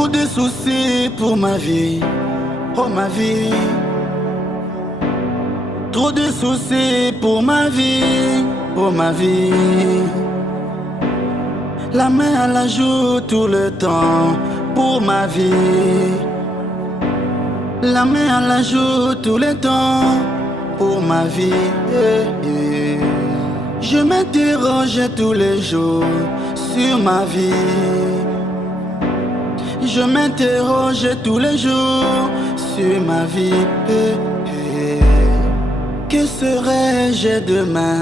Trop de soucis pour ma vie, oh ma vie. Trop de soucis pour ma vie, oh ma vie. La main à la joue tout le temps pour ma vie. La main à la joue tout le temps pour ma vie. Je m'interroge tous les jours sur ma vie. Je m'interroge tous les jours sur ma vie. Que serai-je demain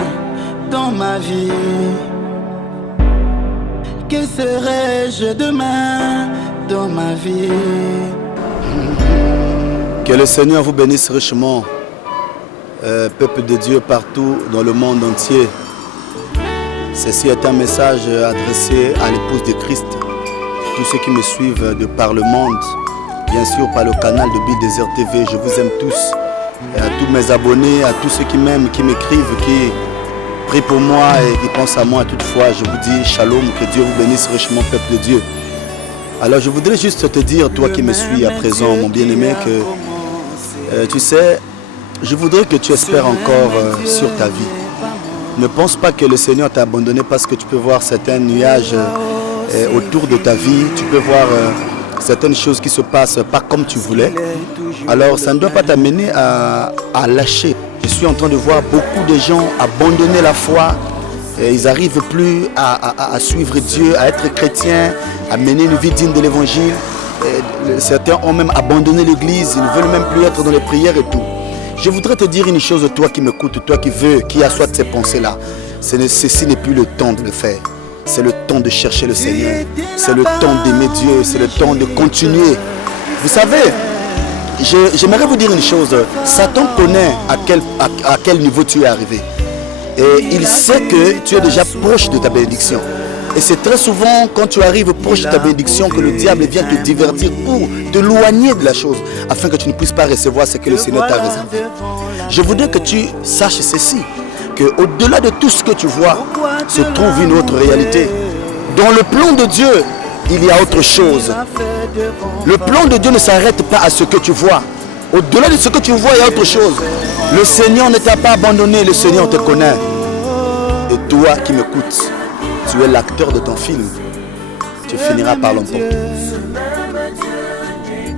dans ma vie? Que serai-je demain dans ma vie? Que le Seigneur vous bénisse richement, peuple de Dieu partout dans le monde entier. Ceci est un message adressé à l'épouse de Christ. Tous ceux qui me suivent de par le monde, bien sûr par le canal de Bill Desert TV, je vous aime tous. Et à tous mes abonnés, à tous ceux qui m'aiment, qui m'écrivent, qui prient pour moi et qui pensent à moi toutefois, je vous dis shalom, que Dieu vous bénisse richement, peuple de Dieu. Alors je voudrais juste te dire, toi qui me suis à présent, mon bien-aimé, que tu sais, je voudrais que tu espères encore sur ta vie. Ne pense pas que le Seigneur t'a abandonné parce que tu peux voir certains nuages autour de ta vie, tu peux voir certaines choses qui se passent pas comme tu voulais. Alors ça ne doit pas t'amener à lâcher. Je suis en train de voir beaucoup de gens abandonner la foi. Et ils n'arrivent plus à suivre Dieu, à être chrétiens, à mener une vie digne de l'évangile. Certains ont même abandonné l'église, ils ne veulent même plus être dans les prières et tout. Je voudrais te dire une chose, toi qui m'écoutes, toi qui veux, qui assoit ces pensées-là. Ceci n'est plus le temps de le faire. C'est le temps de chercher le Seigneur. C'est le temps d'aimer Dieu. C'est le temps de continuer. Vous savez, j'aimerais vous dire une chose. Satan connaît à quel niveau tu es arrivé. Et il sait que tu es déjà proche de ta bénédiction. Et c'est très souvent quand tu arrives proche de ta bénédiction que le diable vient te divertir pour t'éloigner de la chose, afin que tu ne puisses pas recevoir ce que le Seigneur t'a réservé. Je voudrais que tu saches ceci, qu'au-delà de tout ce que tu vois, se trouve une autre réalité. Dans le plan de Dieu, il y a autre chose. Le plan de Dieu ne s'arrête pas à ce que tu vois. Au-delà de ce que tu vois, il y a autre chose. Le Seigneur ne t'a pas abandonné, le Seigneur te connaît. Et toi qui m'écoutes, tu es l'acteur de ton film. Tu finiras par l'emporter.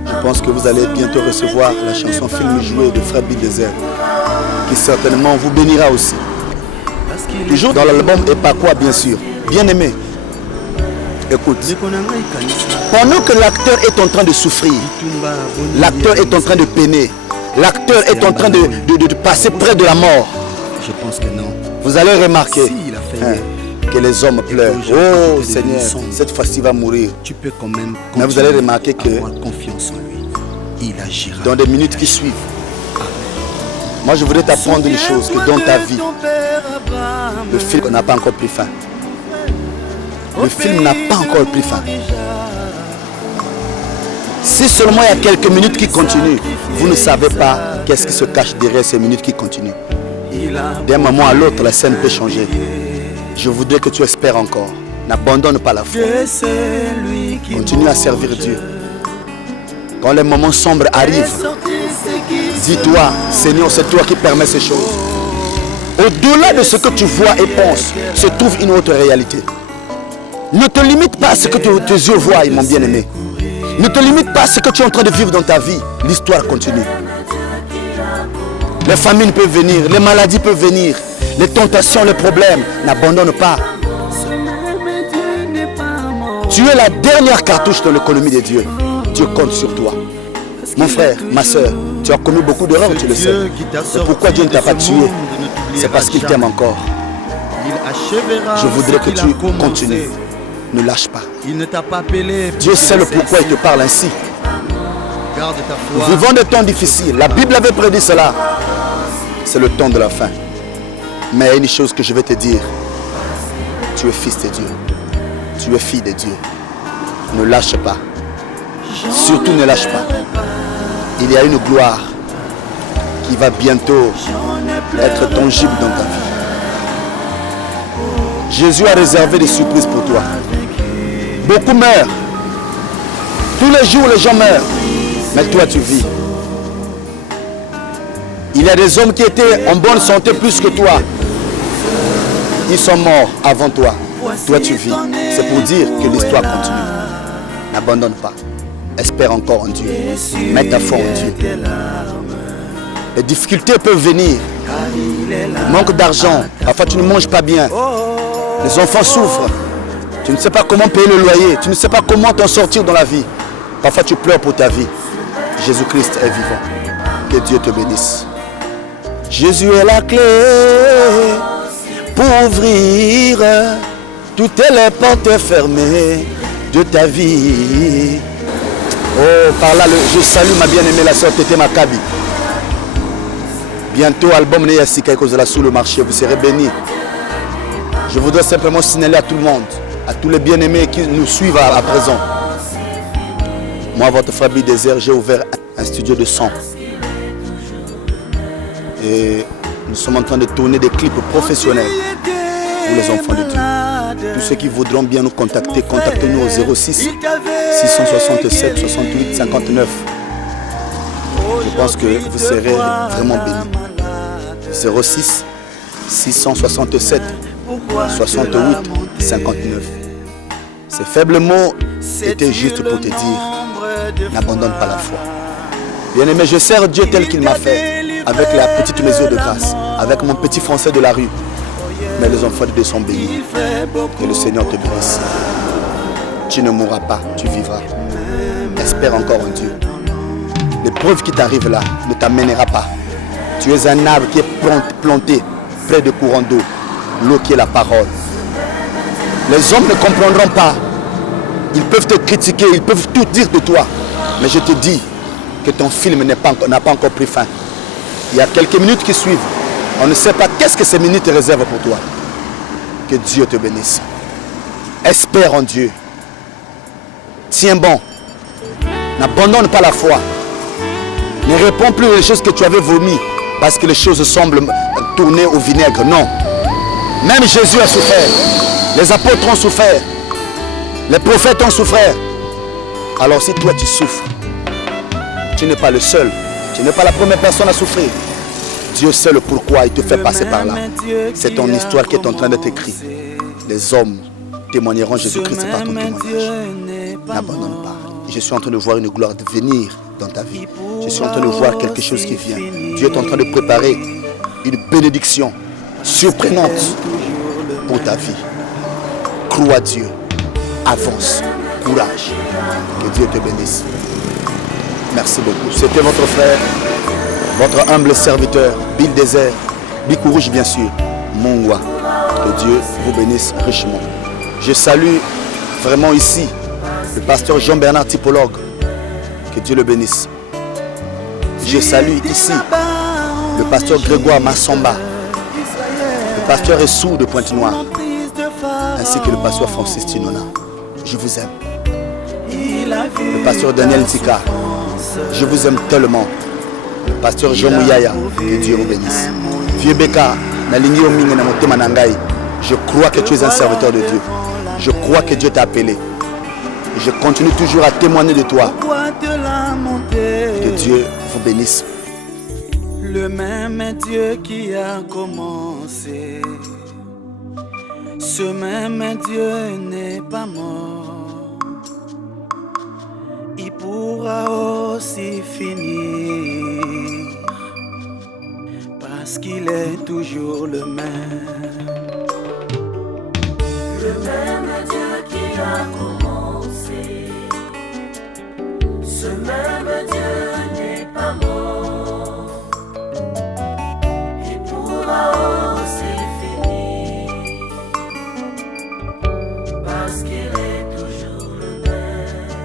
Je pense que vous allez bientôt recevoir la chanson Film jouée de Frère Bill Desert, qui certainement vous bénira aussi. Toujours dans l'album Et pas quoi, bien sûr. Bien aimé. Écoute. Pendant que l'acteur est en train de souffrir, l'acteur est en train de peiner, l'acteur est en train de passer près de la mort, Je pense que non. vous allez remarquer que les hommes pleurent. Oh Seigneur, cette fois-ci il va mourir. Tu peux quand même. Mais vous allez remarquer que avoir confiance en lui. Il agira. dans des minutes qui suivent, moi je voudrais t'apprendre une chose, que dans ta vie, le film n'a pas encore pris fin. Le film n'a pas encore pris fin. Si seulement il y a quelques minutes qui continuent, vous ne savez pas qu'est-ce qui se cache derrière ces minutes qui continuent. D'un moment à l'autre, la scène peut changer. Je voudrais que tu espères encore. N'abandonne pas la foi. Continue à servir Dieu. Quand les moments sombres arrivent, dis-toi, Seigneur, c'est toi qui permets ces choses. Au-delà de ce que tu vois et penses, se trouve une autre réalité. Ne te limite pas à ce que tes yeux voient, mon bien-aimé. Ne te limite pas à ce que tu es en train de vivre dans ta vie. L'histoire continue. Les famines peuvent venir, les maladies peuvent venir, les tentations, les problèmes. N'abandonne pas. Tu es la dernière cartouche dans l'économie de Dieu. Dieu compte sur toi. Mon frère, ma soeur, tu as commis beaucoup d'erreurs, tu le sais. Et pourquoi Dieu ne t'a pas tué? C'est parce qu'il t'aime encore. Je voudrais que tu continues. Ne lâche pas. Il ne t'a pas appelé. Dieu sait le pourquoi il te parle ainsi. Garde ta Nous foi. vivons des temps difficiles. La Bible avait prédit cela. C'est le temps de la fin. Mais il y a une chose que je vais te dire. Tu es fils de Dieu. Tu es fille de Dieu. Ne lâche pas. Surtout ne lâche pas. Il y a une gloire qui va bientôt être tangible dans ta vie. Jésus a réservé des surprises pour toi. Beaucoup meurent. Tous les jours, les gens meurent. Mais toi, tu vis. Il y a des hommes qui étaient en bonne santé plus que toi. Ils sont morts avant toi. Toi, tu vis. C'est pour dire que l'histoire continue. N'abandonne pas. Espère encore en Dieu. Mets ta foi en Dieu. Les difficultés peuvent venir. Manque d'argent. Parfois, tu ne manges pas bien. Les enfants souffrent. Tu ne sais pas comment payer le loyer. Tu ne sais pas comment t'en sortir dans la vie. Parfois, tu pleures pour ta vie. Jésus-Christ est vivant. Que Dieu te bénisse. Jésus est la clé pour ouvrir toutes les portes fermées de ta vie. Oh, par là, je salue ma bien-aimée, la sœur Tété Makabi. Bientôt, album Neyasika Kozala sur le marché, vous serez bénis. Je voudrais simplement signaler à tout le monde, à tous les bien-aimés qui nous suivent à présent. Moi, votre frère Bidézer, j'ai ouvert un studio de son. Et nous sommes en train de tourner des clips professionnels pour les enfants de Dieu. Tous ceux qui voudront bien nous contacter, contactez-nous au 06 667 68 59. Je pense que vous serez vraiment bénis. 06 667 68 59. Ces faibles mots étaient juste pour te dire, n'abandonne pas la foi. Bien-aimé, je sers Dieu tel qu'il m'a fait. Avec la petite mesure de grâce, avec mon petit français de la rue. Mais les enfants de Dieu sont bénis. Que le Seigneur te bénisse. Tu ne mourras pas, tu vivras. Espère encore en Dieu. L'épreuve qui t'arrive là ne t'amènera pas. Tu es un arbre qui est planté près de courants d'eau. L'eau qui est la parole. Les hommes ne comprendront pas. Ils peuvent te critiquer, ils peuvent tout dire de toi. Mais je te dis que ton film n'a pas encore pris fin. Il y a quelques minutes qui suivent. On ne sait pas qu'est-ce que ces minutes réservent pour toi. Que Dieu te bénisse. Espère en Dieu. Tiens bon. N'abandonne pas la foi. Ne réponds plus aux choses que tu avais vomies parce que les choses semblent tourner au vinaigre. Non. Même Jésus a souffert. Les apôtres ont souffert. Les prophètes ont souffert. Alors si toi tu souffres, tu n'es pas le seul. Tu n'es pas la première personne à souffrir. Dieu sait le pourquoi il te fait passer par là. C'est ton histoire qui est en train d'être écrite. Les hommes témoigneront Jésus-Christ par ton témoignage. N'abandonne pas. Je suis en train de voir une gloire venir dans ta vie. Je suis en train de voir quelque chose qui vient. Dieu est en train de préparer une bénédiction surprenante pour ta vie. Crois à Dieu. Avance. Courage. Que Dieu te bénisse. Merci beaucoup. C'était votre frère, votre humble serviteur, Bidézer, Bicou Rouge bien sûr, Mongwa. Que Dieu vous bénisse richement. Je salue vraiment ici le pasteur Jean-Bernard Typologue. Que Dieu le bénisse. Je salue ici le pasteur Grégoire Massamba, le pasteur Essou de Pointe-Noire, ainsi que le pasteur Francis Tinona. Je vous aime. Le pasteur Daniel Tika. Je vous aime tellement. Pasteur Jean Mouyaya, que Dieu vous bénisse. Vieux Beka, je crois que tu es un serviteur de Dieu. Je crois que Dieu t'a appelé. Et je continue toujours à témoigner de toi. Que Dieu vous bénisse. Le même Dieu qui a commencé, ce même Dieu n'est pas mort. Il pourra aussi finir, parce qu'il est toujours le même.